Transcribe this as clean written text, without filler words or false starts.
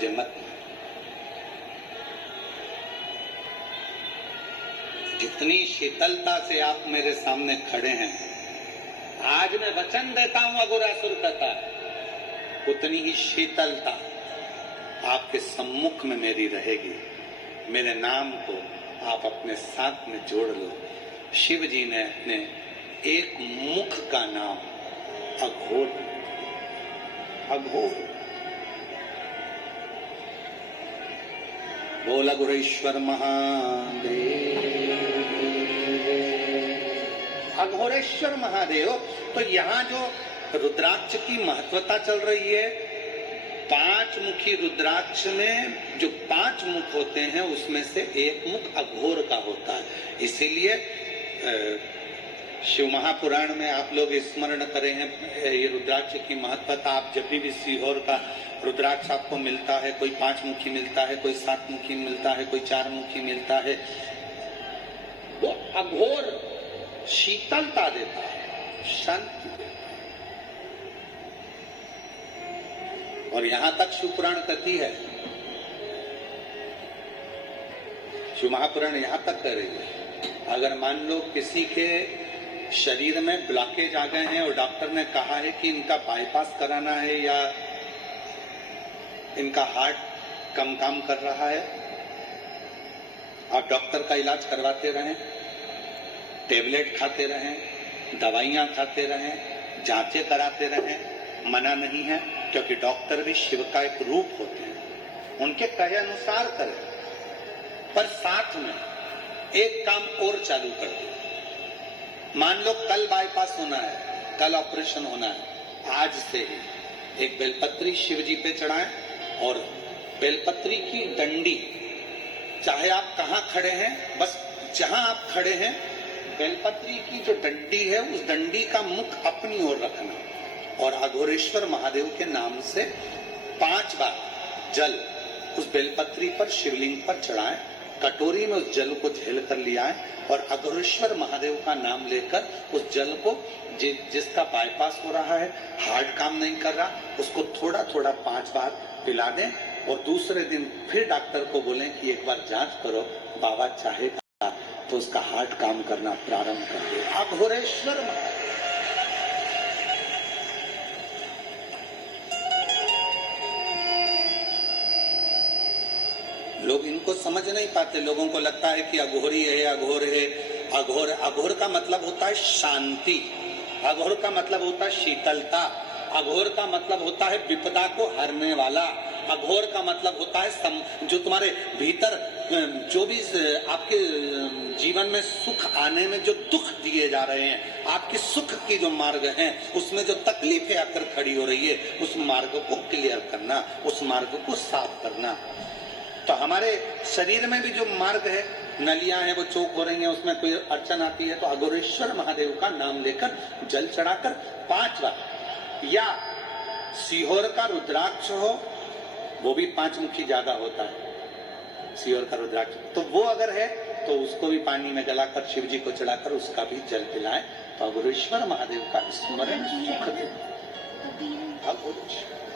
मुझे मत मार। जितनी शीतलता से आप मेरे सामने खड़े हैं, आज मैं वचन देता हूं अघोरासुर कहता है, उतनी ही शीतलता आपके सम्मुख में मेरी रहेगी। मेरे नाम को आप अपने साथ में जोड़ लो। शिव जी ने अपने एक मुख का नाम अघोर, अघोर। बोल अघोरेश्वर महादेव, अघोरेश्वर महादेव। तो यहाँ जो रुद्राक्ष की महत्वता चल रही है, 5 मुखी रुद्राक्ष में जो 5 मुख होते हैं उसमें से एक मुख अघोर का होता है। इसीलिए शिव महापुराण में आप लोग स्मरण करें हैं ये रुद्राक्ष की महत्वता। आप जब भी सीहोर का रुद्राक्ष आपको मिलता है, कोई 5 मुखी मिलता है, कोई 7 मुखी मिलता है, कोई 4 मुखी मिलता है, वो अघोर शीतलता देता है, शांति देता है। और यहां तक शिव पुराण कहती है, शिव महापुराण यहां तक कह रही है, अगर मान लो किसी के शरीर में ब्लॉकेज आ गए हैं और डॉक्टर ने कहा है कि इनका बाईपास कराना है या इनका हार्ट कम काम कर रहा है, आप डॉक्टर का इलाज करवाते रहें, टेबलेट खाते रहें, दवाइयां खाते रहें, जांचें कराते रहें, मना नहीं है, क्योंकि डॉक्टर भी शिव का एक रूप होते हैं, उनके कहे अनुसार करें। पर साथ में एक काम और चालू कर दो। मान लो कल बाईपास होना है, कल ऑपरेशन होना है, आज से ही एक बेलपत्री शिव जी पे चढ़ाएं और बेलपत्री की डंडी, चाहे आप कहां खड़े हैं, बस जहां आप खड़े हैं, बेलपत्री की जो डंडी है उस डंडी का मुख अपनी ओर रखना और अघोरेश्वर महादेव के नाम से 5 बार जल उस बेलपत्री पर, शिवलिंग पर चढ़ाएं, कटोरी में उस जल को झेल कर ले आए और अघोरेश्वर महादेव का नाम लेकर उस जल को जिसका बाईपास हो रहा है, हार्ट काम नहीं कर रहा, उसको थोड़ा थोड़ा 5 बार पिला दें और दूसरे दिन फिर डॉक्टर को बोलें कि एक बार जांच करो, बाबा चाहेगा तो उसका हार्ट काम करना प्रारंभ कर दे। अघोरेश्वर महादेव। लोग इनको समझ नहीं पाते, लोगों को लगता है कि अघोरी है, अघोर है। अघोर, अघोर का मतलब होता है शांति, अघोर का मतलब होता है शीतलता, अघोर का मतलब होता है विपदा को हरने वाला, अघोर का मतलब होता है जो तुम्हारे भीतर जो भी आपके जीवन में सुख आने में जो दुख दिए जा रहे हैं, आपके सुख की जो मार्ग हैं उसमें जो तकलीफें आकर खड़ी हो रही है, उस मार्ग को क्लियर करना, उस मार्ग को साफ करना। तो हमारे शरीर में भी जो मार्ग है, नलियां हैं वो चौक हो रही हैं, उसमें कोई अड़चन आती है तो अघोरेश्वर महादेव का नाम लेकर जल चढ़ाकर 5 बार, या सीहोर का रुद्राक्ष हो, वो भी 5 मुखी ज्यादा होता है सीहोर का रुद्राक्ष, तो वो अगर है तो उसको भी पानी में गलाकर शिव जी को चढ़ाकर उसका भी जल पिलाएं तो अघोरेश्वर महादेव का स्मरण सुख देता है।